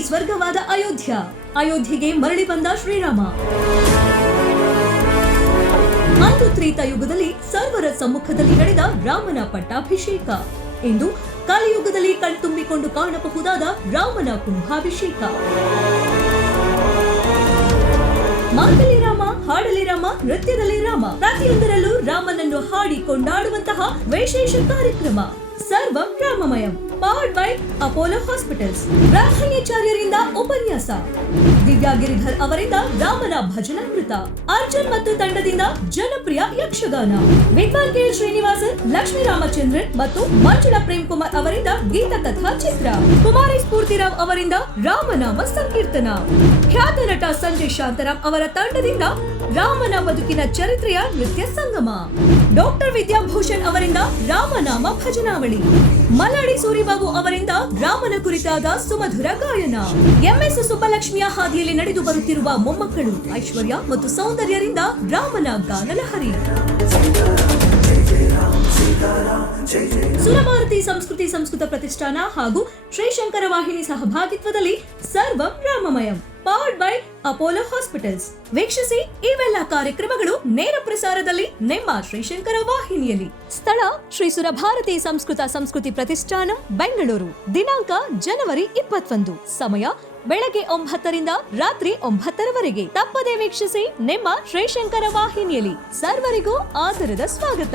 ಸ್ವರ್ಗವಾದ ಅಯೋಧ್ಯ. ಅಯೋಧ್ಯೆಗೆ ಮರಳಿ ಬಂದ ಶ್ರೀರಾಮ. ಅಂದು ತ್ರೇತ ಯುಗದಲ್ಲಿ ಸರ್ವರ ಸಮ್ಮುಖದಲ್ಲಿ ನಡೆದ ರಾಮನ ಪಟ್ಟಾಭಿಷೇಕ. ಇಂದು ಕಲಿಯುಗದಲ್ಲಿ ಕಣ್ತುಂಬಿಕೊಂಡು ಕಾಣಬಹುದಾದ ರಾಮನ ಕುಂಭಾಭಿಷೇಕ. ಮಾತಲಿ ರಾಮ ಹಾಡಲಿ ರಾಮ, ನೃತ್ಯದಲ್ಲಿ ರಾಮ. ಪ್ರತಿಯೊಂದರಲ್ಲೂ ರಾಮನನ್ನು ಹಾಡಿ ಕೊಂಡಾಡುವಂತಹ ವಿಶೇಷ ಕಾರ್ಯಕ್ರಮ. Sarvam Ramamayam powered by Apollo hospitals ಬ್ರಾಹ್ಮಣ್ಯಾಚಾರ್ಯರಿಂದ ಉಪನ್ಯಾಸ. ದಿವ್ಯಾಗಿರಿಧರ್ ಅವರಿಂದ ರಾಮನ ಭಜನಾಮೃತ. ಅರ್ಜುನ್ ಮತ್ತು ತಂಡದಿಂದ ಜನಪ್ರಿಯ ಯಕ್ಷಗಾನ. ವಿದ್ವಾನ್ ಕೆ ಶ್ರೀನಿವಾಸನ್ ಲಕ್ಷ್ಮೀ ರಾಮಚಂದ್ರನ್ ಮತ್ತು ಮಂಜುಳಾ ಪ್ರೇಮ್ ಕುಮಾರ್ ಅವರಿಂದ ಗೀತ ಕಥಾ ಚಿತ್ರ. ಕುಮಾರಿ ಸ್ಫೂರ್ತಿರಾವ್ ಅವರಿಂದ ರಾಮನಾಮ ಸಂಕೀರ್ತನ. ಖ್ಯಾತ ನಟ ಸಂಜಯ್ ಶಾಂತರಾಮ್ ಅವರ ತಂಡದಿಂದ ರಾಮನ ಬದುಕಿನ ಚರಿತ್ರೆಯ ನೃತ್ಯ ಸಂಗಮ. ಡಾಕ್ಟರ್ ವಿದ್ಯಾಭೂಷಣ್ ಅವರಿಂದ ರಾಮನಾಮ ಭಜನಾವಳಿ ಮಲ್ಲಾಡಿ ಸೂರಿಬಾಬು ಅವರಿಂದ ರಾಮನ ಕುರಿತಾದ ಸುಮಧುರ ಗಾಯನ. ಎಂಎಸ್ ಸುಬ್ಬಲಕ್ಷ್ಮಿಯ ಹಾದಿಯಲ್ಲಿ ನಡೆದು ಬರುತ್ತಿರುವ ಮೊಮ್ಮಕ್ಕಳು ಐಶ್ವರ್ಯ ಮತ್ತು ಸೌಂದರ್ಯರಿಂದ ರಾಮನ ಗಾನಲಹರಿ ಸುರಭಾರತಿ ಸಂಸ್ಕೃತಿ ಸಂಸ್ಕೃತ ಪ್ರತಿಷ್ಠಾನ ಹಾಗೂ ಶ್ರೀಶಂಕರ ವಾಹಿನಿ ಸಹಭಾಗಿತ್ವದಲ್ಲಿ ಸರ್ವಂ ರಾಮಮಯಂ. ಅಪೋಲೋ ಹಾಸ್ಪಿಟಲ್ಸ್ ವೀಕ್ಷಿಸಿ ಇವೆಲ್ಲ ಕಾರ್ಯಕ್ರಮಗಳು ನೇರ ಪ್ರಸಾರದಲ್ಲಿ ನಿಮ್ಮ ಶ್ರೀಶಂಕರ ವಾಹಿನಿಯಲ್ಲಿ. ಸ್ಥಳ ಶ್ರೀ ಸುರಭಾರತಿ ಸಂಸ್ಕೃತ ಸಂಸ್ಕೃತಿ ಪ್ರತಿಷ್ಠಾನ, ಬೆಂಗಳೂರು. ದಿನಾಂಕ ಜನವರಿ ಇಪ್ಪತ್ತೊಂದು. ಸಮಯ ಬೆಳಗ್ಗೆ ಒಂಬತ್ತರಿಂದ ರಾತ್ರಿ ಒಂಬತ್ತರವರೆಗೆ. ತಪ್ಪದೆ ವೀಕ್ಷಿಸಿ ನಿಮ್ಮ ಶ್ರೀಶಂಕರ ವಾಹಿನಿಯಲ್ಲಿ. ಸರ್ವರಿಗೂ ಆದರದ ಸ್ವಾಗತ.